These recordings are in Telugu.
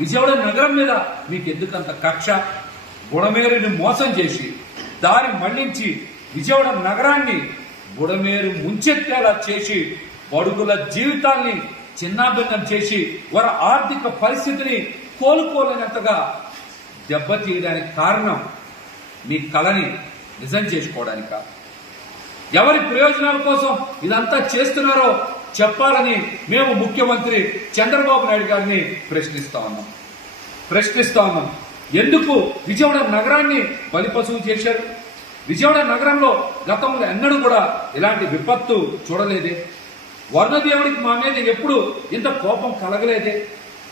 విజయవాడ నగరం మీద మీకు ఎందుకంత కక్ష? బుడమేరుని మోసం చేసి దారి మళ్లించి విజయవాడ నగరాన్ని బుడమేరు ముంచెత్తేలా చేసి బడుగుల జీవితాల్ని చిన్నాభిన్నం చేసి వారి ఆర్థిక పరిస్థితిని కోలుకోలేనంతగా దెబ్బతీయడానికి కారణం మీ కళని నిజం చేసుకోవడానిక? ఎవరి ప్రయోజనాల కోసం ఇదంతా చేస్తున్నారో చెప్పాలని మేము ముఖ్యమంత్రి చంద్రబాబు నాయుడు గారిని ప్రశ్నిస్తా ఉన్నాం. ఎందుకు విజయవాడ నగరాన్ని బలిపశువు చేశారు? విజయవాడ నగరంలో గతంలో ఎన్నడూ కూడా ఇలాంటి విపత్తు చూడలేదే. వర్ణదేవుడికి మా మీద ఎప్పుడు ఇంత కోపం కలగలేదే.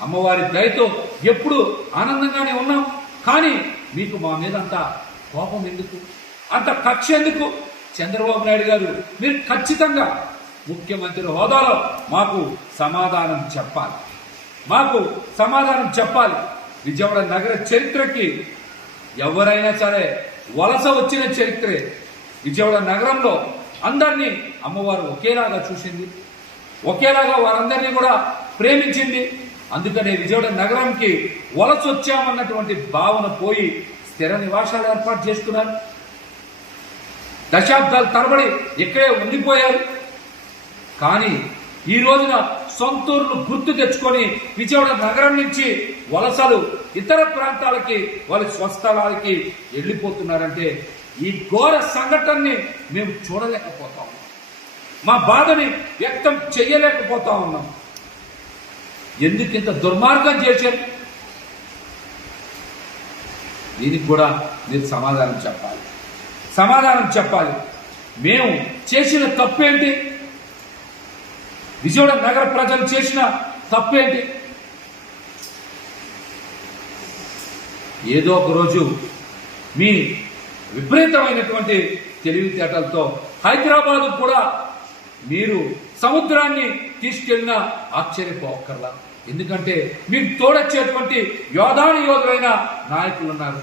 అమ్మవారి దయతో ఎప్పుడు ఆనందంగానే ఉన్నాం. కానీ మీకు మా మీద అంత కోపం ఎందుకు, అంత కక్ష ఎందుకు? చంద్రబాబు నాయుడు గారు, మీరు ఖచ్చితంగా ముఖ్యమంత్రి హోదాలో మాకు సమాధానం చెప్పాలి. విజయవాడ నగర చరిత్రకి ఎవరైనా సరే వలస వచ్చిన చరిత్రే. విజయవాడ నగరంలో అందరినీ అమ్మవారు ఒకేలాగా చూసింది, ఒకేలాగా వారందరినీ కూడా ప్రేమించింది. అందుకనే విజయవాడ నగరానికి వలస వచ్చామన్నటువంటి భావన పోయి స్థిర నివాసాలు ఏర్పాటు చేసుకున్నారు. దశాబ్దాల తరబడి ఇక్కడే ఉండిపోయారు. కానీ ఈ రోజున సొంతూరును గుర్తు తెచ్చుకొని విజయవాడ నగరం నుంచి వలసలు ఇతర ప్రాంతాలకి వాళ్ళ స్వస్థలాలకి వెళ్ళిపోతున్నారంటే ఈ ఘోర సంఘటనని మేము చూడలేకపోతా ఉన్నాం. మా బాధని వ్యక్తం చెయ్యలేకపోతా ఉన్నాం. ఎందుకు ఇంత దుర్మార్గం చేశారు? దీనికి కూడా మీరు సమాధానం చెప్పాలి. మేము చేసిన తప్పేంటి? విజయవాడ నగర ప్రజలు చేసిన తప్పేంటి? ఏదో ఒక రోజు మీ విపరీతమైనటువంటి తెలివితేటలతో హైదరాబాద్ కూడా మీరు సముద్రాన్ని తీసుకెళ్లినా ఆశ్చర్యపోకర్లా. ఎందుకంటే మీకు తోడొచ్చేటువంటి యోధులైన నాయకులు ఉన్నారు.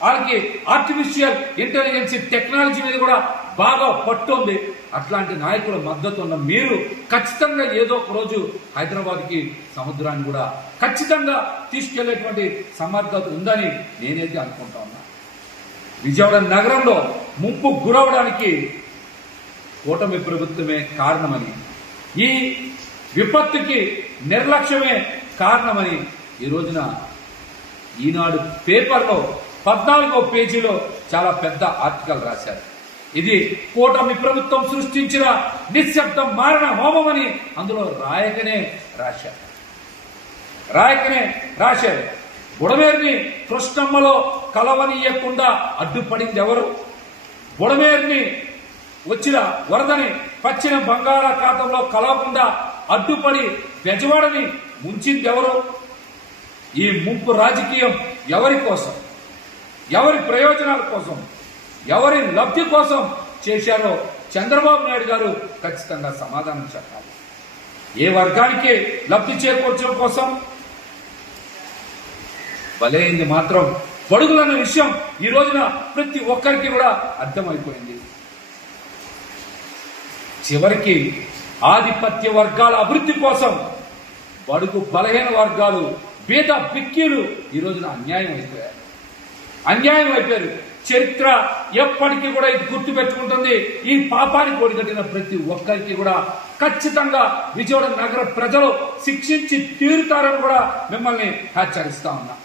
వాళ్ళకి ఆర్టిఫిషియల్ ఇంటెలిజెన్స్ టెక్నాలజీ మీద కూడా బాగా పట్టుంది. అట్లాంటి నాయకుల మద్దతు ఉన్న మీరు ఖచ్చితంగా ఏదో ఒక రోజు హైదరాబాద్కి సముద్రాన్ని కూడా ఖచ్చితంగా తీసుకెళ్లేటువంటి సమర్థత ఉందని నేనైతే అనుకుంటా ఉన్నా. విజయవాడ నగరంలో ముంపు గురవడానికి కూటమి ప్రభుత్వమే కారణమని, ఈ విపత్తుకి నిర్లక్ష్యమే కారణమని ఈ రోజున ఈనాడు పేపర్లో 14వ పేజీలో చాలా పెద్ద ఆర్టికల్ రాశారు. ఇది కూటమి ప్రభుత్వం సృష్టించిన నిశ్శబ్ద మారణ హోమం అని అందులో రాయకనే రాశారు. బుడమేరుని కృష్ణమ్మలో కలవనీయకుండా అడ్డుపడింది ఎవరు? బుడమేరుని వచ్చిన వరదని పచ్చిన బంగాళాఖాతంలో కలవకుండా అడ్డుపడి బెజవాడని ముంచింది ఎవరు? ఈ ముంపు రాజకీయం ఎవరి కోసం, ఎవరి ప్రయోజనాల కోసం, ఎవరి లబ్ధి కోసం చేశారో చంద్రబాబు నాయుడు గారు ఖచ్చితంగా సమాధానం చెప్పాలి. ఏ వర్గానికి లబ్ధి చేకూర్చడం కోసం? బలైంది మాత్రం బడుగులన్న విషయం ఈ రోజున ప్రతి ఒక్కరికి కూడా అర్థమైపోయింది. చివరికి ఆధిపత్య వర్గాల అభివృద్ధి కోసం బడుగు బలహీన వర్గాలు, బీద బిక్కీలు ఈ రోజున అన్యాయం అయిపోయారు. చరిత్ర ఎప్పటికీ కూడా ఇది గుర్తు పెట్టుకుంటుంది. ఈ పాపానికి ఒడిగట్టిన ప్రతి ఒక్కరికి కూడా ఖచ్చితంగా విజయవాడ నగర ప్రజలు శిక్షించి తీరుతారని కూడా మిమ్మల్ని హెచ్చరిస్తా ఉన్నా.